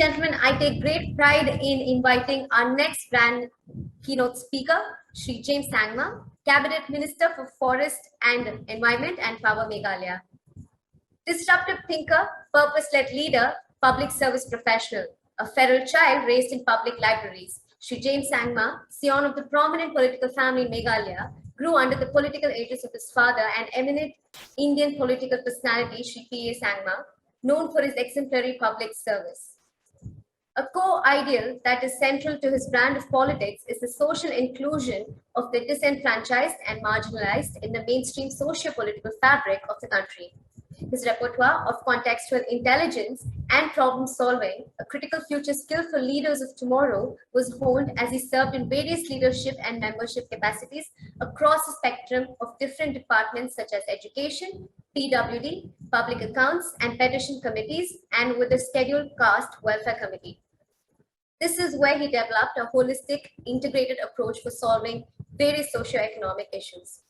gentlemen, I take great pride in inviting our next grand keynote speaker, Shri Sangma, Cabinet Minister for Forest and Environment and Power Meghalaya. Disruptive thinker, purpose-led leader, public service professional, a feral child raised in public libraries, Shri Sangma, scion of the prominent political family in Meghalaya, grew under the political aegis of his father, an eminent Indian political personality, Shri PK Sangma, known for his exemplary public service. A core ideal that is central to his brand of politics is the social inclusion of the disenfranchised and marginalized in the mainstream socio-political fabric of the country. His repertoire of contextual intelligence and problem solving, a critical future skill for leaders of tomorrow, was honed as he served in various leadership and membership capacities across the spectrum of different departments such as education, PWD, public accounts, and petition committees, and with the scheduled caste welfare committee. This is where he developed a holistic, integrated approach for solving various socio-economic issues.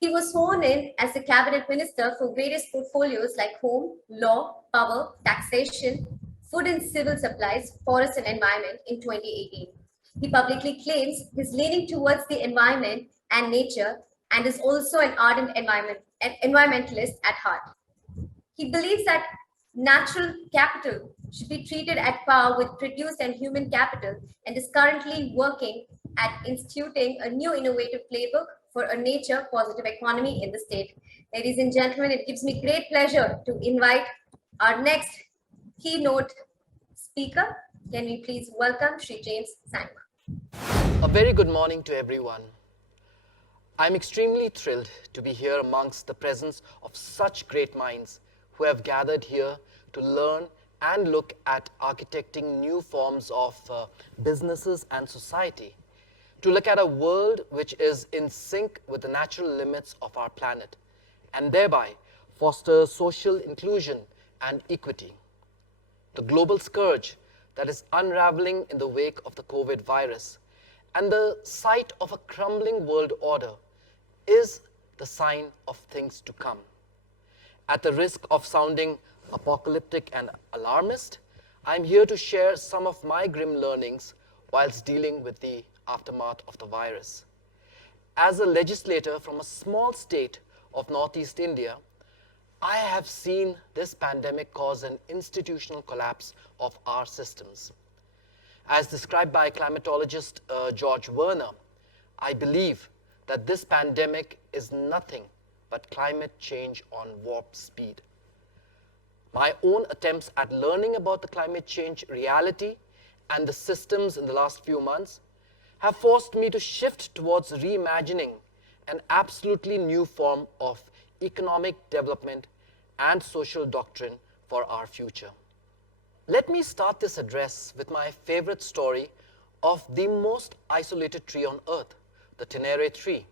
He was sworn in as the cabinet minister for various portfolios like home, law, power, taxation, food and civil supplies, forest and environment in 2018. He publicly claims his leaning towards the environment and nature and is also an ardent environmentalist at heart. He believes that natural capital should be treated at par with produced and human capital and is currently working at instituting a new innovative playbook for a nature positive economy in the state. Ladies and gentlemen, it gives me great pleasure to invite our next keynote speaker. Can we please welcome Shri Sangma. A very good morning to everyone. I'm extremely thrilled to be here amongst the presence of such great minds who have gathered here to learn and look at architecting new forms of businesses and society, to look at a world which is in sync with the natural limits of our planet, and thereby foster social inclusion and equity. The global scourge that is unraveling in the wake of the COVID virus and the sight of a crumbling world order is the sign of things to come. At the risk of sounding apocalyptic and alarmist, I'm here to share some of my grim learnings whilst dealing with the aftermath of the virus. As a legislator from a small state of Northeast India, I have seen this pandemic cause an institutional collapse of our systems. As described by climatologist George Werner, I believe that this pandemic is nothing but climate change on warp speed. My own attempts at learning about the climate change reality and the systems in the last few months have forced me to shift towards reimagining an absolutely new form of economic development and social doctrine for our future. Let me start this address with my favorite story of the most isolated tree on earth, the Tenere Tree.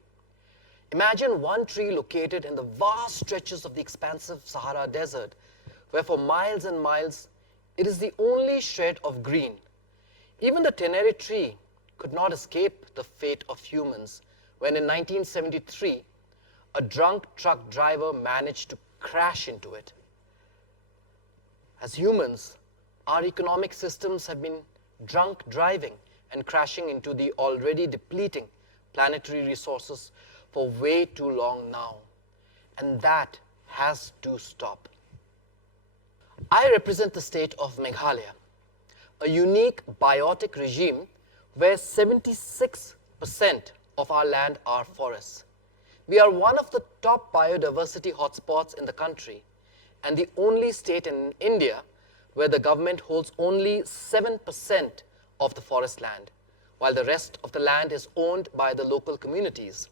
Imagine one tree located in the vast stretches of the expansive Sahara Desert, where for miles and miles, it is the only shred of green. Even the Tenere Tree could not escape the fate of humans when in 1973, a drunk truck driver managed to crash into it. As humans, our economic systems have been drunk driving and crashing into the already depleting planetary resources for way too long now, and that has to stop. I represent the state of Meghalaya, a unique biotic regime where 76% of our land are forests. We are one of the top biodiversity hotspots in the country and the only state in India where the government holds only 7% of the forest land, while the rest of the land is owned by the local communities.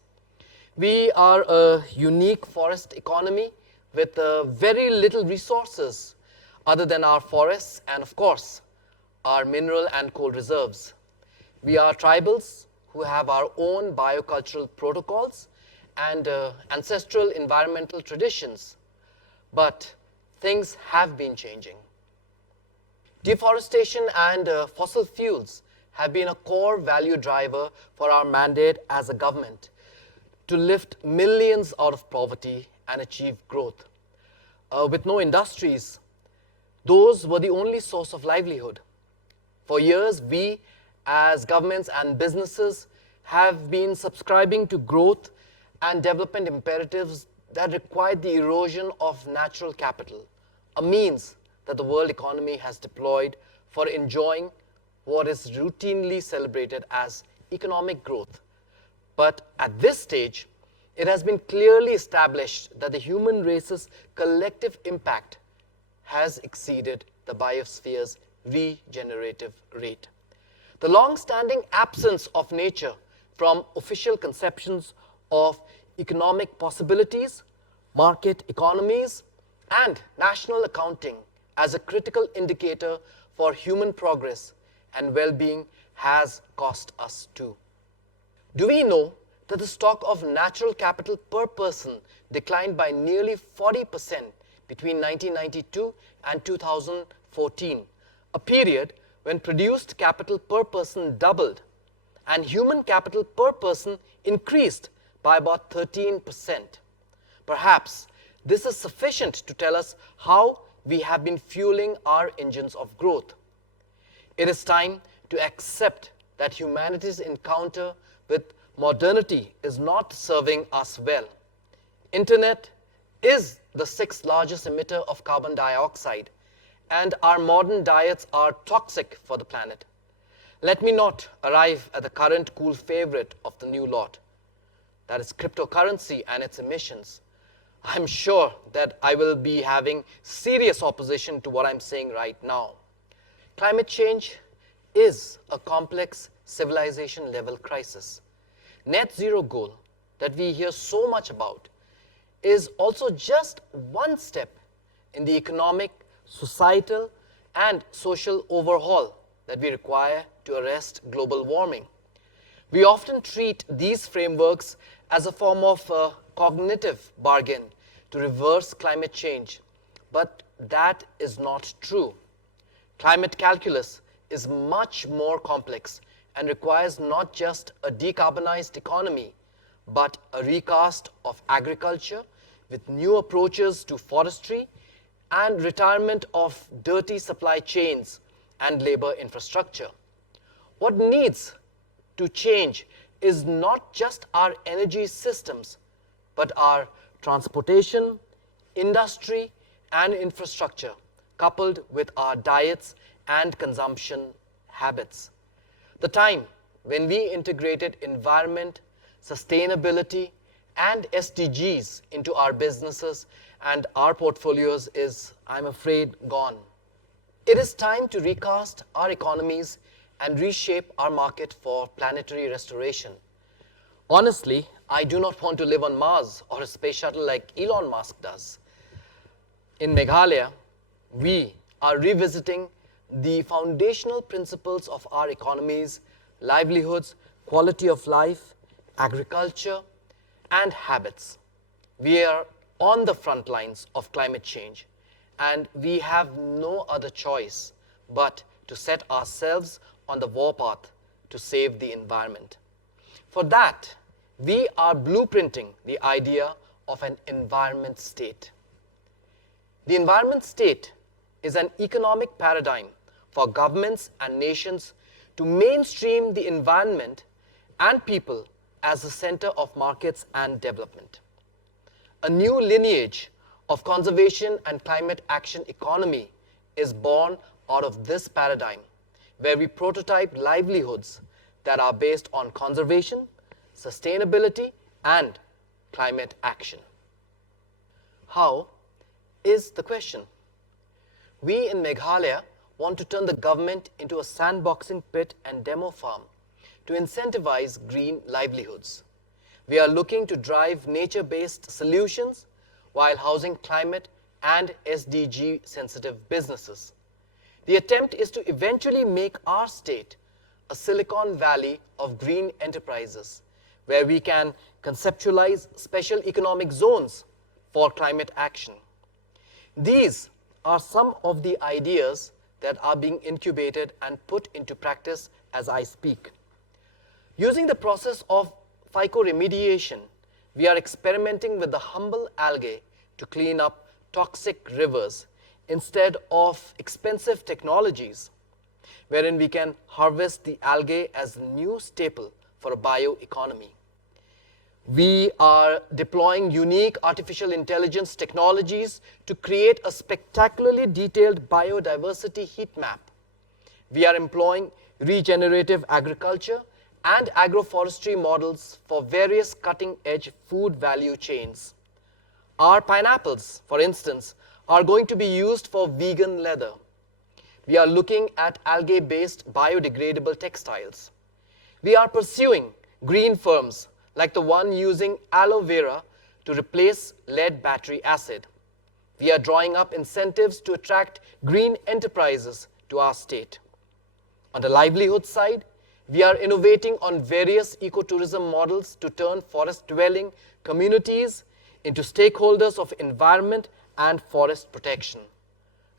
We are a unique forest economy with very little resources other than our forests and, of course, our mineral and coal reserves. We are tribals who have our own biocultural protocols and ancestral environmental traditions. But things have been changing. Deforestation and fossil fuels have been a core value driver for our mandate as a government to lift millions out of poverty and achieve growth. With no industries, those were the only source of livelihood. For years, we as governments and businesses have been subscribing to growth and development imperatives that require the erosion of natural capital, a means that the world economy has deployed for enjoying what is routinely celebrated as economic growth. But at this stage, it has been clearly established that the human race's collective impact has exceeded the biosphere's regenerative rate. The long-standing absence of nature from official conceptions of economic possibilities, market economies, and national accounting as a critical indicator for human progress and well-being has cost us too. Do we know that the stock of natural capital per person declined by nearly 40% between 1992 and 2014, a period when produced capital per person doubled and human capital per person increased by about 13%. Perhaps this is sufficient to tell us how we have been fueling our engines of growth. It is time to accept that humanity's encounter with modernity is not serving us well. Internet is the 6th largest emitter of carbon dioxide, and our modern diets are toxic for the planet. Let me not arrive at the current cool favorite of the new lot, that is cryptocurrency and its emissions. I'm sure that I will be having serious opposition to what I'm saying right now. Climate change is a complex civilization-level crisis. Net zero goal that we hear so much about is also just one step in the economic, societal, and social overhaul that we require to arrest global warming. We often treat these frameworks as a form of a cognitive bargain to reverse climate change, but that is not true. Climate calculus is much more complex and requires not just a decarbonized economy, but a recast of agriculture with new approaches to forestry and retirement of dirty supply chains and labor infrastructure. What needs to change is not just our energy systems, but our transportation, industry, and infrastructure, coupled with our diets and consumption habits. The time when we integrated environment, sustainability, and SDGs into our businesses and our portfolios is, I'm afraid, gone. It is time to recast our economies and reshape our market for planetary restoration. Honestly, I do not want to live on Mars or a space shuttle like Elon Musk does. In Meghalaya, we are revisiting the foundational principles of our economies, livelihoods, quality of life, agriculture, and habits. We are on the front lines of climate change, and we have no other choice but to set ourselves on the warpath to save the environment. For that, we are blueprinting the idea of an environment state. The environment state is an economic paradigm for governments and nations to mainstream the environment and people as the center of markets and development. A new lineage of conservation and climate action economy is born out of this paradigm, where we prototype livelihoods that are based on conservation, sustainability, and climate action. How is the question. We in Meghalaya want to turn the government into a sandboxing pit and demo farm to incentivize green livelihoods. We are looking to drive nature-based solutions while housing climate and SDG-sensitive businesses. The attempt is to eventually make our state a Silicon Valley of green enterprises, where we can conceptualize special economic zones for climate action. These are some of the ideas that are being incubated and put into practice as I speak. Using the process of phycoremediation, we are experimenting with the humble algae to clean up toxic rivers instead of expensive technologies. wherein we can harvest the algae as a new staple for a bioeconomy. We are deploying unique artificial intelligence technologies to create a spectacularly detailed biodiversity heat map. We are employing regenerative agriculture and agroforestry models for various cutting-edge food value chains. Our pineapples, for instance, are going to be used for vegan leather. We are looking at algae-based biodegradable textiles. We are pursuing green firms like the one using aloe vera to replace lead battery acid. We are drawing up incentives to attract green enterprises to our state. On the livelihood side, we are innovating on various ecotourism models to turn forest-dwelling communities into stakeholders of environment and forest protection.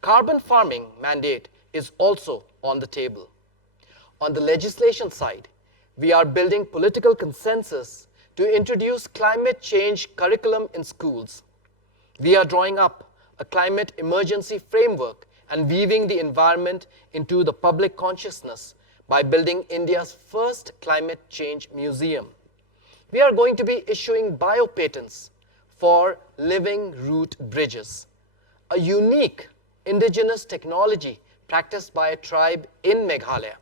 Carbon farming mandate is also on the table. On the legislation side, we are building political consensus to introduce climate change curriculum in schools. We are drawing up a climate emergency framework and weaving the environment into the public consciousness by building India's first climate change museum. We are going to be issuing biopatents for living root bridges, a unique indigenous technology practiced by a tribe in Meghalaya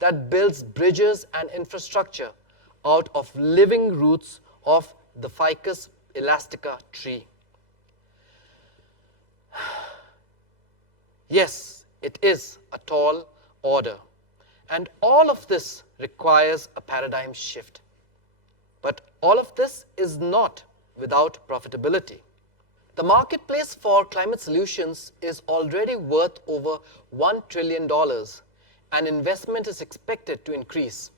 that builds bridges and infrastructure out of living roots of the Ficus elastica tree. Yes, it is a tall order, and all of this requires a paradigm shift. But all of this is not without profitability. The marketplace for climate solutions is already worth over $1 trillion, and investment is expected to increase.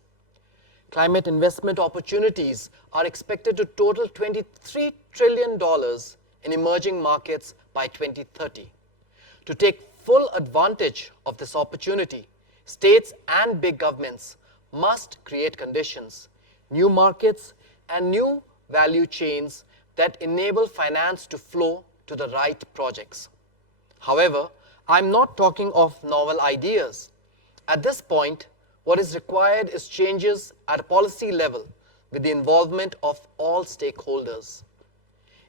Climate investment opportunities are expected to total $23 trillion in emerging markets by 2030. To take full advantage of this opportunity, states and big governments must create conditions, new markets, and new value chains that enable finance to flow to the right projects. However, I'm not talking of novel ideas. At this point, what is required is changes at a policy level with the involvement of all stakeholders.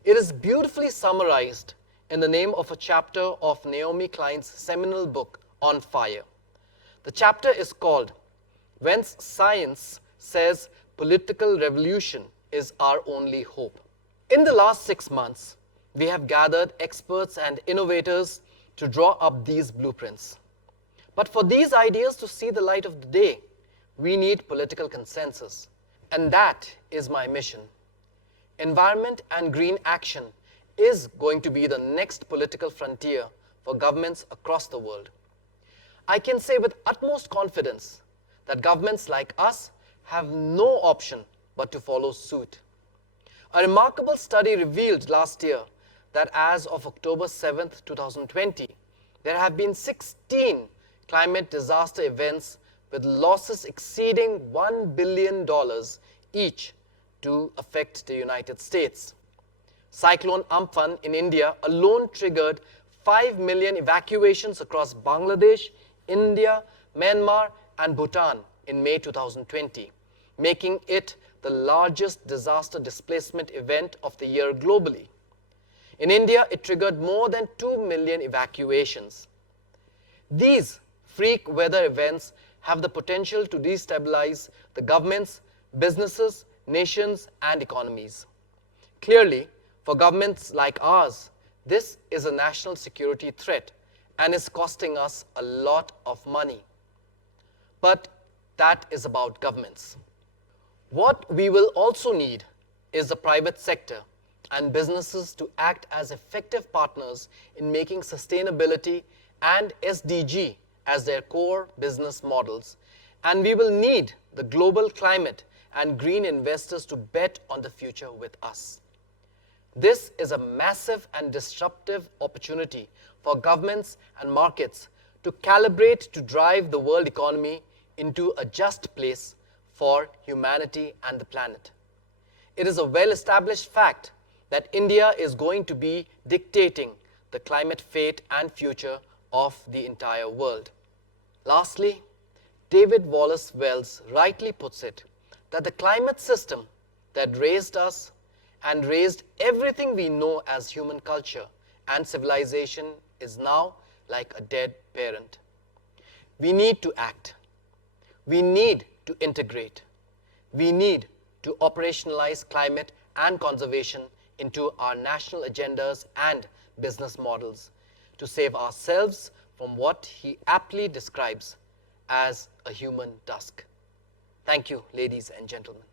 It is beautifully summarized in the name of a chapter of Naomi Klein's seminal book, On Fire. The chapter is called Whence Science Says Political Revolution is Our Only Hope. In the last 6 months, we have gathered experts and innovators to draw up these blueprints. But for these ideas to see the light of the day, we need political consensus. And that is my mission. Environment and green action is going to be the next political frontier for governments across the world. I can say with utmost confidence that governments like us have no option but to follow suit. A remarkable study revealed last year that as of October 7th, 2020, there have been 16 climate disaster events with losses exceeding $1 billion each to affect the United States. Cyclone Amphan in India alone triggered 5 million evacuations across Bangladesh, India, Myanmar, and Bhutan in May 2020, making it the largest disaster displacement event of the year globally. In India, it triggered more than 2 million evacuations. These freak weather events have the potential to destabilize the governments, businesses, nations, and economies. Clearly, for governments like ours, this is a national security threat and is costing us a lot of money. But that is about governments. What we will also need is the private sector and businesses to act as effective partners in making sustainability and SDG as their core business models. And we will need the global climate and green investors to bet on the future with us. This is a massive and disruptive opportunity for governments and markets to calibrate to drive the world economy into a just place for humanity and the planet. It is a well-established fact that India is going to be dictating the climate fate and future of the entire world. Lastly, David Wallace Wells rightly puts it that the climate system that raised us and raised everything we know as human culture and civilization is now like a dead parent. We need to act. We need to integrate. We need to operationalize climate and conservation into our national agendas and business models to save ourselves from what he aptly describes as a human dusk. Thank you, ladies and gentlemen.